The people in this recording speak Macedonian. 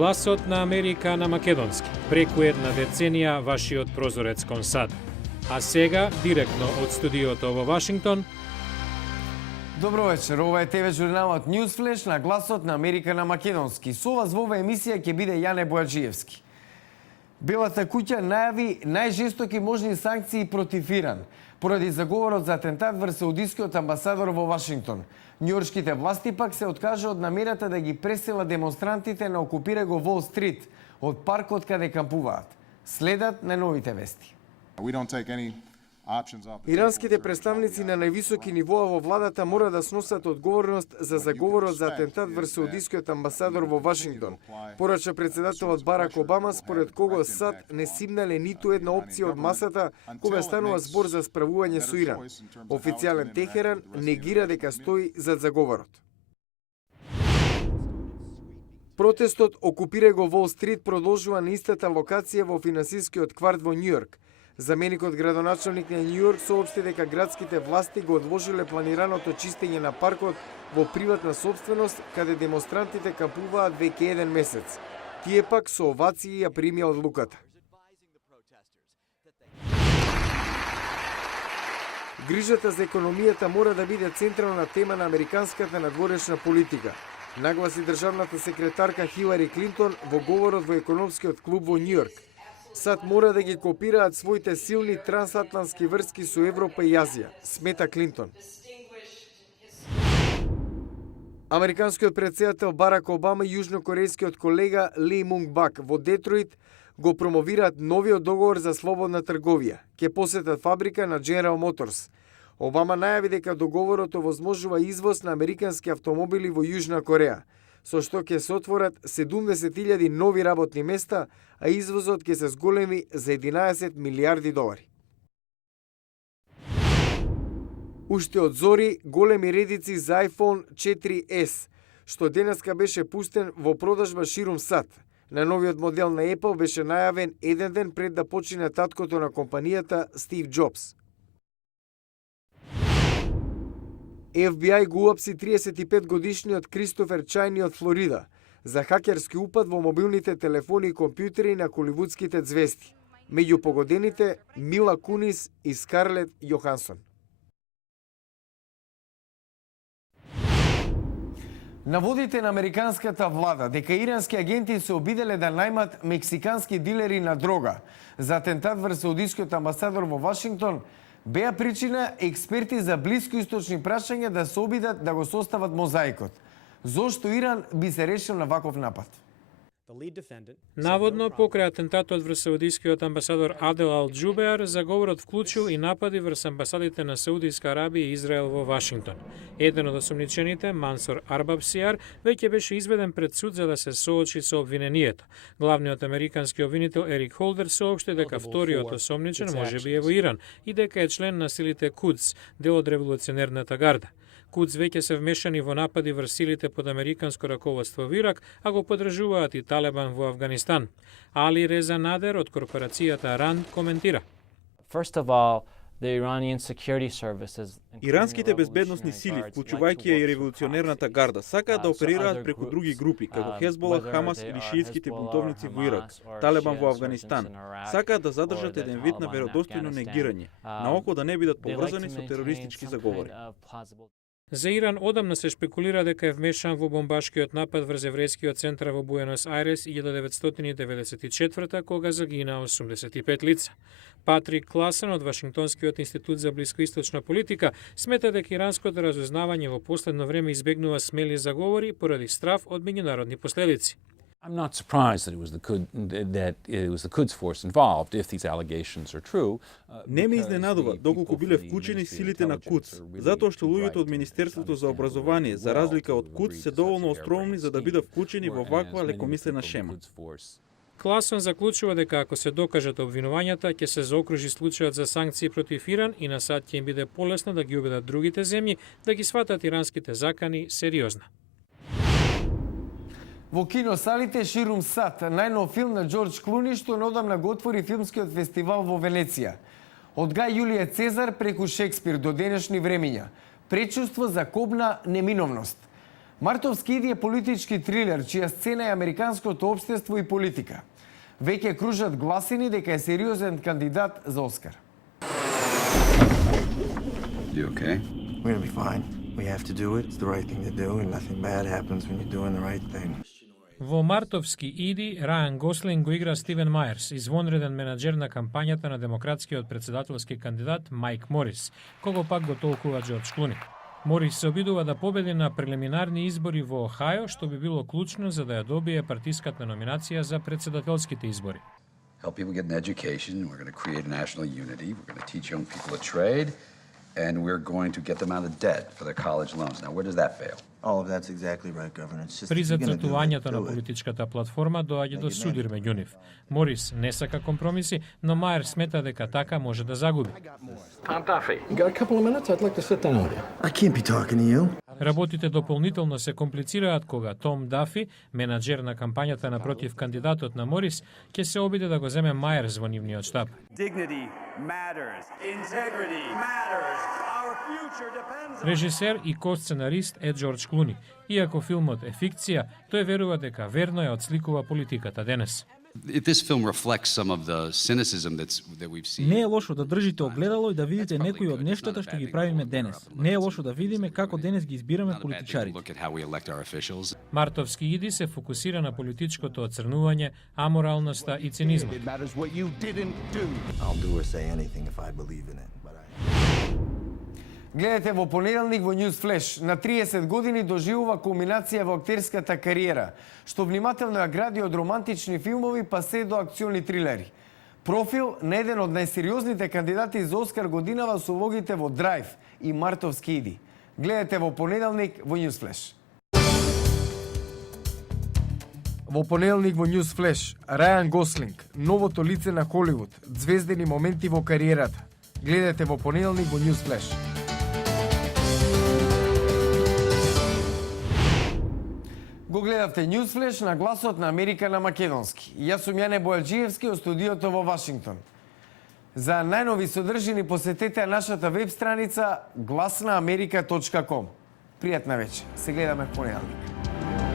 Гласот на Америка на македонски. Преку една деценија вашиот прозорец кон САД. А сега, директно од студиото во Вашингтон. Добро вечер, ова е ТВ журналот Newsflash на Гласот на Америка на македонски. Со вас во оваа емисија ќе биде Јане Бојаджиевски. Белата куќа најави најжестоки можни санкции против Иран поради заговорот за атентат врз саудискиот амбасадор во Вашингтон. Њујоршките власти пак се откажа од намерата да ги преселат демонстрантите на окупирано Вол Стрит од паркот каде кампуваат. Следат најновите вести. Иранските представници на највисоки нивоа во владата мора да сносат одговорност за заговорот за атентат врз саудискиот амбасадор во Вашингтон. Порача председателот Барак Обама, според кого САД не симнале ниту една опција од масата кога станува збор за справување со Иран. Официјален Техеран негира дека стои зад заговорот. Протестот окупира го Вол Стрит продолжува на истата локација во финансискиот кварт во Њујорк. Заменикот градоначалник на Њујорк соопшти дека градските власти го одложиле планираното чистење на паркот во приватна сопственост, каде демонстрантите кампуваат веќе еден месец. Тие пак со овации ја примија одлуката. Грижата за економијата мора да биде централна тема на американската надворешна политика, нагласи државната секретарка Хилари Клинтон во говорот во економскиот клуб во Њујорк. САД мора да ги копираат своите силни трансатлантски врски со Европа и Азија, смета Клинтон. Американскиот претседател Барак Обама и јужнокорејскиот колега Ли Мунг Бак во Детройт го промовираат новиот договор за слободна трговија. Ке посетат фабрика на General Motors. Обама најави дека договорот овозможува извоз на американски автомобили во Јужна Кореја, со што ќе се отворат 70.000 нови работни места, а извозот ќе се зголеми за 11 милиарди долари. Уште од зори големи редици за iPhone 4S, што денеска беше пустен во продажба ширум САД. На новиот модел на Apple беше најавен еден ден пред да почине таткото на компанијата Стив Џобс. FBI го уапси 35 годишниот Кристофер Чајни од Флорида за хакерски упад во мобилните телефони и компјутери на холивудските звезди. Меѓу погодените Мила Кунис и Скарлет Јохансон. Наводите на американската влада дека ирански агенти се обиделе да најмат мексикански дилери на дрога за атентат врз саудискиот амбасадор во Вашингтон беа причина експерти за блискоисточни прашања да се обидат да го состават мозаикот. Зошто Иран би се решил на ваков напад? Наводно, покрај атентатот врз саудискиот амбасадор Адел Ал Џубеар, заговорот вклучил и напади врз амбасадите на Саудиска Арабија и Израел во Вашингтон. Еден од осомничените, Мансур Арбабсијар, веќе беше изведен пред суд за да се соочи со обвинението. Главниот американски обвинител Ерик Холдер соопшти дека вториот осомничен можеби е во Иран и дека е член на силите Кудс, дел од револуционерната гарда. Кудс веќе се вмешани во напади врз силите под американско раководство во Ирак, а го подржуваат и Талебан во Афганистан. Али Реза Надер од корпорацијата Ранд коментира. Иранските безбедносни сили, вклучувајќи ја и револуционерната гарда, сакаат да оперираат преку други групи, како Хезбола, Хамас или шиитските бунтовници во Ирак, Талебан во Афганистан. Сакаат да задржат еден вид на веродостојно негирање, наоко да не бидат поврзани со терористички заговори. За Иран одамна се шпекулира дека е вмешан во бомбашкиот напад врз еврејскиот центар во Буенос Ајрес 1994 кога загина 85 лица. Патрик Класен од Вашингтонскиот институт за блискоисточна политика смета дека иранското разузнавање во последно време избегнува смели заговори поради страв од меѓународни последици. I'm not surprised that it was the Quds force involved if these allegations are true. Не ме изненадува доколку биле вклучени силите на Кудс, затоа што луѓето од Министерството за образование, за разлика од Кудс, се доволно остроумни за да бидат вклучени во ваква лекомислена шема. Класон заклучува дека ако се докажат обвинувањата, ќе се заокружи случајот за санкции против Иран и на САД ќе им биде полесно да ги убедат другите земји да ги сватат иранските закани сериозно. Во киносалите ширум САД, најнов филм на Џорџ Клуни што неодамна го отвори филмскиот фестивал во Венеција. Од Гај Јулије Цезар преку Шекспир до денешни времиња. Пречувство за кобна неминовност. Мартовски иди е политички трилер, чија сцена е американското општество и политика. Веќе кружат гласини дека е сериозен кандидат за Оскар. You okay? We're gonna be fine. We have to do it. It's the right thing to do, and nothing bad happens when you're doing the right thing. Во Мартовски иди, Рајан Гослинг го игра Стивен Мајерс, извонреден менаџер на кампањата на демократскиот председателски кандидат Мајк Морис, кого пак го толкува Џорџ Клуни. Морис се обидува да победи на прелиминарни избори во Охајо, што би било клучно за да ја добие партиската номинација за председателските избори. Help people get an education. We're going to create national unity. We're going to teach young people a trade. And we're going to get them out of debt for their college loans. Now, where does that fail? All of that's exactly right, Governor. It's just При if you're gonna do it, зацртувањето на do it. политичката платформа доаѓа до судир меѓу нив. Морис не сака компромиси, но Мајер смета дека така може да загуби. Tom Duffy. You got a couple of minutes? I'd like to sit down with you. I can't be talking to you. Работите дополнително се комплицираат кога Том Дафи, менаџер на кампањата напротив кандидатот на Морис, ќе се обиде да го земе Мајерс во нивниот штаб. Dignity matters. Integrity matters. Our future depends on... Режисер и косценарист е Џорџ Клуни. Иако филмот е фикција, тој верува дека верно ја отсликува политиката денес. If this film reflects some of the cynicism that we've seen. Не е лошо да држите огледало и да видите некои од нештата што ги правиме денес. Не е лошо да видиме како денес ги избираме политичарите. Look at how we elect our officials. Мартовски иди се фокусира на политичкото оцрнување, аморалноста и цинизмот. I'll do or say anything if I believe in it, but Гледате во понеделник во News Flash. На 30 години доживува кулминација во актерската кариера, што внимателно ја гради од романтични филмови па се до акциони трилери. Профил на еден од најсериозните кандидати за Оскар годинава со улогите во Драйв и Мартовски иди. Гледате во понеделник во News Flash. Во понеделник во News Flash, Рајан Гослинг, новото лице на Холивуд, звездени моменти во кариерата. Гледате во понеделник во News Flash. Го гледавте News Flash на гласот на Америка на македонски. Јас сум Јане Бојаджиевски од студиото во Вашингтон. За најнови содржини посетете нашата веб страница glasnaamerika.com. Пријатна вечер. Се гледаме в понеделник.